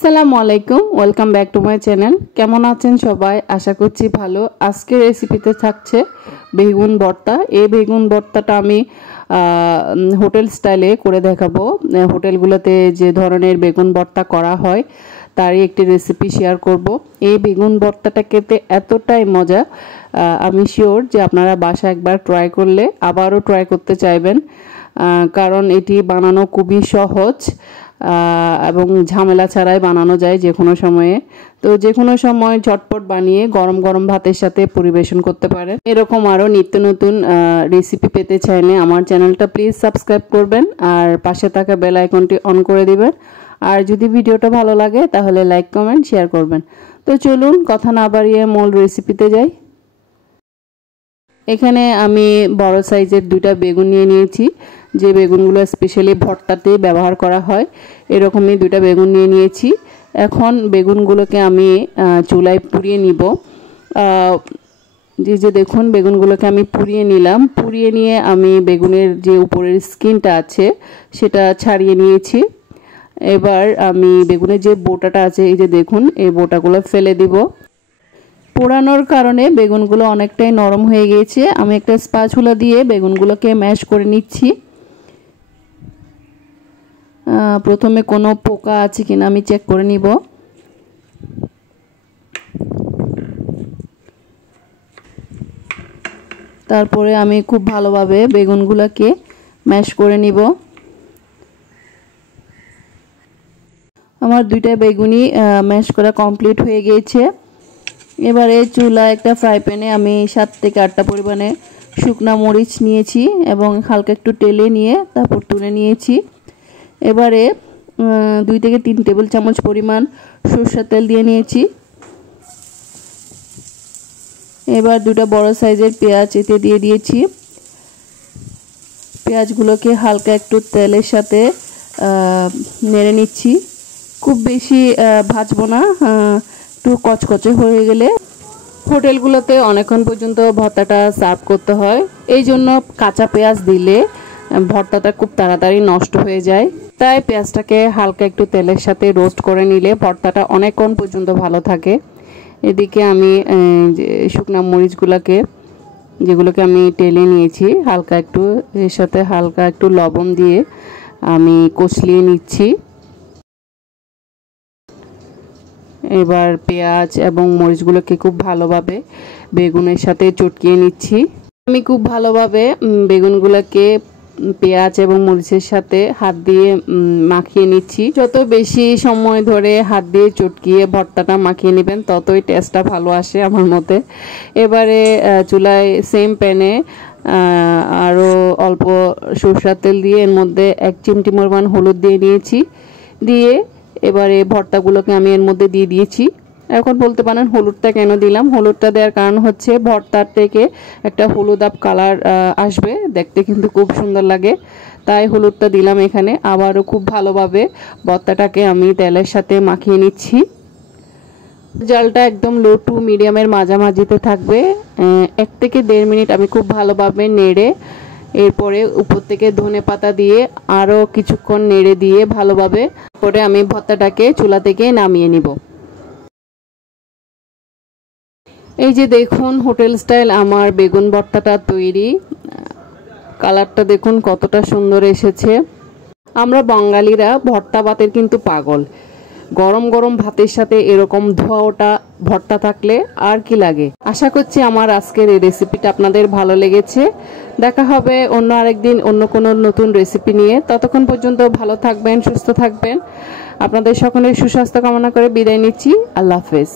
আসসালামু আলাইকুম, welcome back to my channel. কেমন আছেন সবাই? আশা করছি ভালো। আজকের রেসিপিতে থাকছে বেগুন ভর্তা। এই বেগুন ভর্তাটা আমি হোটেল স্টাইলে করে দেখাবো। হোটেলগুলোতে যে ধরনের বেগুন ভর্তা করা হয় তারই একটি রেসিপি শেয়ার করব। এই বেগুন ভর্তাটা খেতে এতটাই মজা, আমি শিওর যে আপনারা বাসায় একবার ট্রাই করলে আবারও ট্রাই করতে চাইবেন, কারণ এটি বানানো খুবই সহজ এবং ঝামেলা ছাড়াই বানানো যায় যে কোনো সময়ে। তো যে কোনো সময় ঝটপট বানিয়ে গরম গরম ভাতের সাথে পরিবেশন করতে পারেন। এরকম আরও নিত্য নতুন রেসিপি পেতে চাইলে আমার চ্যানেলটা প্লিজ সাবস্ক্রাইব করবেন আর পাশে থাকা বেল আইকনটি অন করে দিবেন। আর যদি ভিডিওটা ভালো লাগে তাহলে লাইক কমেন্ট শেয়ার করবেন। তো চলুন কথা না বাড়িয়ে মূল রেসিপিতে যাই। এখানে আমি বড় সাইজের দুইটা বেগুন নিয়ে নিয়েছি, যে বেগুনগুলো স্পেশালি ভর্তাতে ব্যবহার করা হয়। এরকমই দুইটা বেগুন নিয়ে নিয়েছি। এখন বেগুনগুলোকে আমি চুলায় পুড়িয়ে নিব। যে দেখুন বেগুনগুলোকে আমি পুড়িয়ে নিলাম। পুড়িয়ে নিয়ে আমি বেগুনের যে উপরের স্কিনটা আছে সেটা ছাড়িয়ে নিয়েছি। এবার আমি বেগুনের যে বোটাটা আছে, এই যে দেখুন, এই বোটাগুলো ফেলে দিব। পোড়ানোর কারণে বেগুনগুলো অনেকটাই নরম হয়ে গিয়েছে। আমি একটা স্প্যাচুলা দিয়ে বেগুনগুলোকে ম্যাশ করে নিচ্ছি। প্রথমে কোনো পোকা আছে কিনা আমি চেক করে নিব। তারপরে আমি খুব ভালোভাবে বেগুনগুলোকে ম্যাশ করে নিব। আমার দুইটা বেগুনি ম্যাশ করা কমপ্লিট হয়ে গিয়েছে। এবারে চুলা একটা ফ্রাই প্যানে আমি 7 থেকে 8টা পরিমাণে শুকনা মরিচ নিয়েছি এবং হালকা একটু তেলে নিয়ে তারপর তুলে নিয়েছি। এবারে 2 থেকে 3 টেবিল চামচ পরিমাণ সরষের তেল দিয়ে নিয়েছি। এবার দুটো বড় সাইজের পেঁয়াজ এতে দিয়ে দিয়েছি। পেঁয়াজগুলোকে হালকা একটু তেলের সাথে নেড়ে নিচ্ছি। খুব বেশি ভাজবো না, একটু কচকচে হয়ে গেলে। হোটেলগুলোতে অনেকক্ষণ পর্যন্ত ভর্তাটা সার্ভ করতে হয়, এই জন্য কাঁচা পেঁয়াজ দিলে ভর্তাটা খুব তাড়াতাড়ি নষ্ট হয়ে যায়। তাই পেঁয়াজটাকে হালকা একটু তেলের সাথে রোস্ট করে নিলে ভর্তাটা অনেকক্ষণ পর্যন্ত ভালো থাকে। এদিকে আমি শুকনা মরিচগুলোকে, যেগুলোকে আমি টেলে নিয়েছি, হালকা একটু এর সাথে হালকা একটু লবণ দিয়ে আমি কষলিয়ে নিচ্ছি। এবার পেঁয়াজ এবং মরিচগুলোকে খুব ভালোভাবে বেগুনের সাথে চটকিয়ে নিচ্ছি। আমি খুব ভালোভাবে বেগুনগুলোকে পেঁয়াজ এবং মরিচের সাথে হাত দিয়ে মাখিয়ে নিচ্ছি। যত বেশি সময় ধরে হাত দিয়ে চটকিয়ে ভর্তাটা মাখিয়ে নেবেন ততই টেস্টটা ভালো আসে আমার মতে। এবারে চুলায় সেম প্যানে আরও অল্প সরষের তেল দিয়ে এর মধ্যে 1 চিমটি পরিমাণ হলুদ দিয়ে নিয়েছি। দিয়ে এবারে ভর্তাগুলোকে আমি এর মধ্যে দিয়ে দিয়েছি। এখন বলতে পারেন হলুদটা কেন দিলাম। হলুদটা দেওয়ার কারণ হচ্ছে ভর্তার থেকে একটা হলুদাভ কালার আসবে, দেখতে কিন্তু খুব সুন্দর লাগে, তাই হলুদটা দিলাম এখানে। আবারও খুব ভালোভাবে ভর্তাটাকে আমি তেলের সাথে মাখিয়ে নিচ্ছি। জালটা একদম লো টু মিডিয়ামের মাঝামাঝিতে থাকবে। 1 থেকে 1.5 মিনিট আমি খুব ভালোভাবে নেড়ে এরপরে উপর থেকে ধনেপাতা দিয়ে আরও কিছুক্ষণ নেড়ে দিয়ে ভালোভাবে পরে আমি ভর্তাটাকে চুলা থেকে নামিয়ে নিব। এই যে দেখুন হোটেল স্টাইল আমার বেগুন ভর্তাটা তৈরি। কালারটা দেখুন কতটা সুন্দর এসেছে। আমরা বাঙালিরা ভর্তা ভাতের কিন্তু পাগল। গরম গরম ভাতের সাথে এরকম ধোয়া ওটা ভর্তা থাকলে আর কি লাগে। আশা করছি আমার আজকের এই রেসিপিটা আপনাদের ভালো লেগেছে। দেখা হবে অন্য আরেকদিন অন্য কোনো নতুন রেসিপি নিয়ে। ততক্ষণ পর্যন্ত ভালো থাকবেন, সুস্থ থাকবেন। আপনাদের সকলের সুস্বাস্থ্য কামনা করে বিদায় নিচ্ছি। আল্লাহ হাফেজ।